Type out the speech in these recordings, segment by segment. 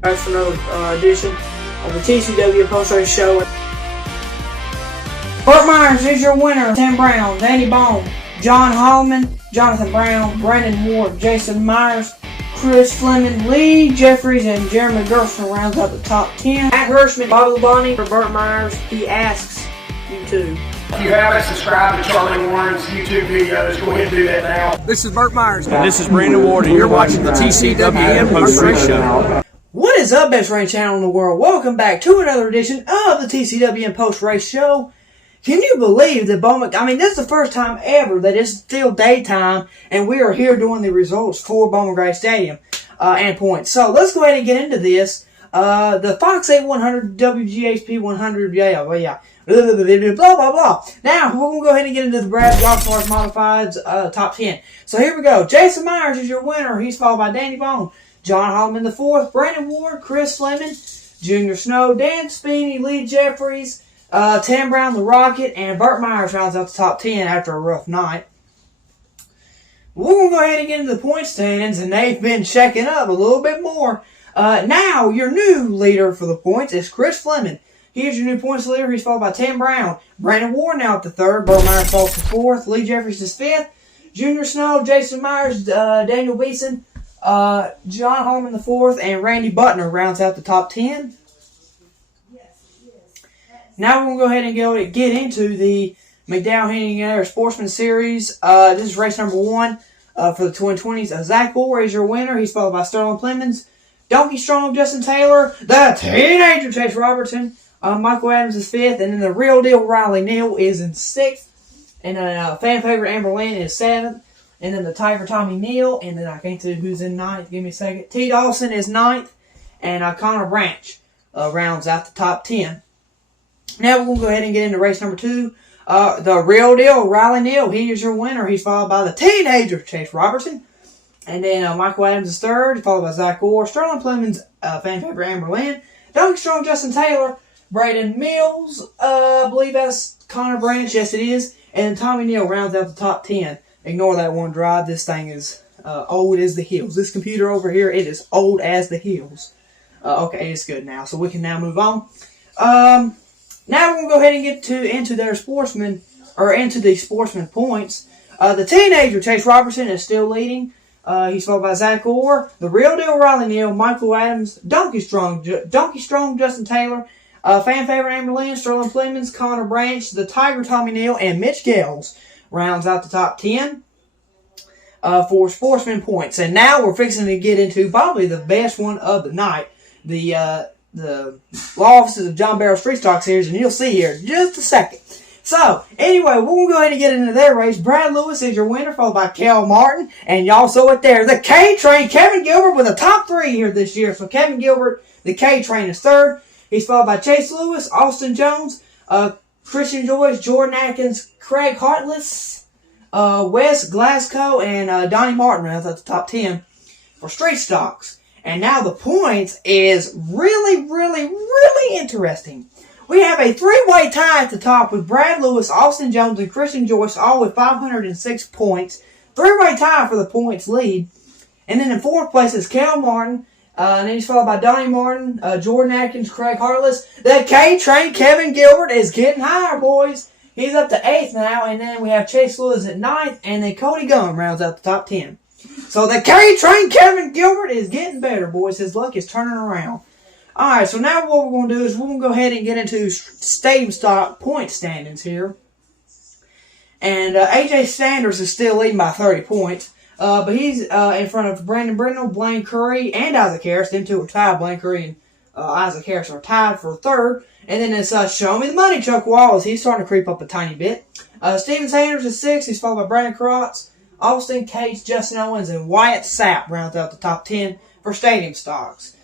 That's another edition of the TCWN post-race show. Burt Myers is your winner. Tim Brown, Danny Bowman, John Holloman, Jonathan Brown, Brandon Ward, Jason Myers, Chris Fleming, Lee Jeffries, and Jeremy Gerson rounds out the top 10. Matt Hirschman, Bobby Labonte for Burt Myers. He asks you too. If you haven't subscribed to Charlie Warren's YouTube videos, go ahead and do that now. This is Burt Myers. And this is Brandon Ward, and you're watching the TCWN post-race show. What is up, best race channel in the world? Welcome back to another edition of the TCWN post-race show. Can you believe that Bowman, this is the first time ever that it's still daytime and we are here doing the results for Bowman Gray Stadium and points. So let's go ahead and get into this. The Fox 8100, WGHP 100, blah, blah, blah. Now, we're going to go ahead and get into the Brad Golf Modifieds top 10. So here we go. Jason Myers is your winner. He's followed by Danny Bowman, John Holloman the fourth, Brandon Ward, Chris Fleming, Junior Snow, Dan Speeney, Lee Jeffries, Tim Brown the Rocket, and Burt Myers rounds out the top 10 after a rough night. We're going to go ahead and get into the point standings, and they've been checking up a little bit more. Now, your new leader for the points is Chris Fleming. He is your new points leader. He's followed by Tim Brown. Brandon Ward now at the third. Burt Myers falls to fourth. Lee Jeffries is fifth. Junior Snow, Jason Myers, Daniel Beeson, John Holloman the fourth, and Randy Butner rounds out the top 10. Now we're going to go ahead and get into the McDowell Henning Air Sportsman Series. This is race number 1 for the 2020s. Zach Orr is your winner. He's followed by Sterling Plemons, Donkey Strong, Justin Taylor, the Teenager Chase Robertson, Michael Adams is 5th, and then the Real Deal Riley Neal is in 6th, and then fan favorite Amber Lynn is 7th, and then the Tiger Tommy Neal, and then I can't tell who's in 9th. Give me a second. T. Dawson is 9th, and Connor Branch rounds out the top 10. Now we're going to go ahead and get into race number 2. The Real Deal, Riley Neal, he is your winner. He's followed by the Teenager, Chase Robertson. And then Michael Adams is 3rd, followed by Zach Orr, Sterling Plemons, fan favorite Amber Lynn, Donkey Strong, Justin Taylor, Braden Mills, I believe that's Connor Branch, yes it is. And Tommy Neal rounds out the top 10. Ignore that one drive. This thing is old as the hills. This computer over here, it is old as the hills. Okay, it's good now. So we can now move on. Now we're going to go ahead and get into the sportsman points. The Teenager, Chase Robertson, is still leading. He's followed by Zach Orr, the Real Deal Riley Neal, Michael Adams, Donkey Strong, Justin Taylor, fan favorite Amber Lynn, Sterling Plemons, Connor Branch, the Tiger Tommy Neal, and Mitch Gales rounds out the top 10 for sportsman points. And now we're fixing to get into probably the best one of the night, the law offices of John Barrow Street Stock Series, and you'll see here in just a second. So, anyway, we're going to go ahead and get into their race. Brad Lewis is your winner, followed by Kel Martin, and y'all saw it there. The K-Train, Kevin Gilbert with a top 3 here this year. So, Kevin Gilbert, the K-Train is 3rd. He's followed by Chase Lewis, Austin Jones, Christian Joyce, Jordan Atkins, Craig Hartless, Wes Glasgow, and Donnie Martin rounds at the top 10 for Street Stocks. And now the points is really, really, really interesting. We have a 3-way tie at the top with Brad Lewis, Austin Jones, and Christian Joyce, all with 506 points. 3-way tie for the points lead. And then in 4th place is Kel Martin. And then he's followed by Donnie Martin, Jordan Atkins, Craig Hartless. The K-Train, Kevin Gilbert, is getting higher, boys. He's up to 8th now. And then we have Chase Lewis at 9th. And then Cody Gunn rounds out the top 10. So the K-Train, Kevin Gilbert, is getting better, boys. His luck is turning around. Alright, so now what we're going to do is we're going to go ahead and get into stadium stock point standings here. And AJ Sanders is still leading by 30 points. But he's in front of Brandon Brindle, Blaine Curry, and Isaac Harris. Them two are tied. Blaine Curry and Isaac Harris are tied for 3rd. And then it's Show Me the Money, Chuck Wallace. He's starting to creep up a tiny bit. Steven Sanders is 6th. He's followed by Brandon Krotz, Austin Cates, Justin Owens, and Wyatt Sapp rounds out the top 10 for stadium stocks.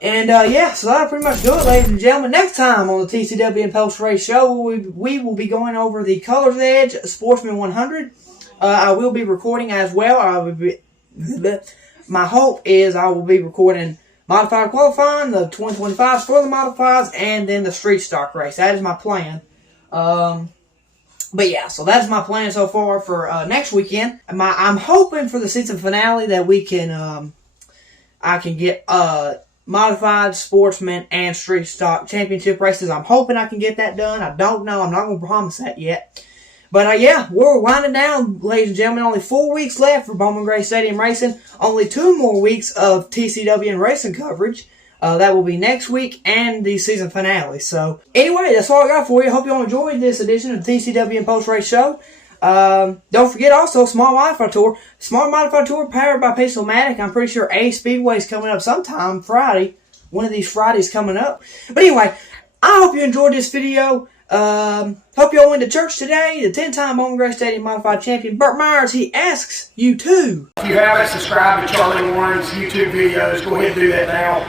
And, so that'll pretty much do it, ladies and gentlemen. Next time on the TCWN Post Race Show, we will be going over the Colors Edge Sportsman 100. I will be recording as well. My hope is I will be recording Modified Qualifying, the 2025s for the Modifieds, and then the Street Stock race. That is my plan. But yeah, so that's my plan so far for next weekend. I'm hoping for the season finale that we can, I can get Modified, Sportsman, and Street Stock Championship races. I'm hoping I can get that done. I don't know. I'm not going to promise that yet. But yeah, we're winding down, ladies and gentlemen. Only 4 weeks left for Bowman Gray Stadium Racing. Only 2 more weeks of TCWN racing coverage. That will be next week and the season finale. So anyway, that's all I got for you. Hope you all enjoyed this edition of the TCWN Post Race Show. Don't forget also Smart Modified Tour. Smart Modified Tour powered by Pixelmatic. I'm pretty sure A Speedway is coming up sometime Friday. One of these Fridays coming up. But anyway, I hope you enjoyed this video. Hope you all went to church today. The 10-time Bowman Gray Stadium Modified Champion Burt Myers, he asks you to. If you haven't subscribed to Charlie Warren's YouTube videos, go ahead and do that now.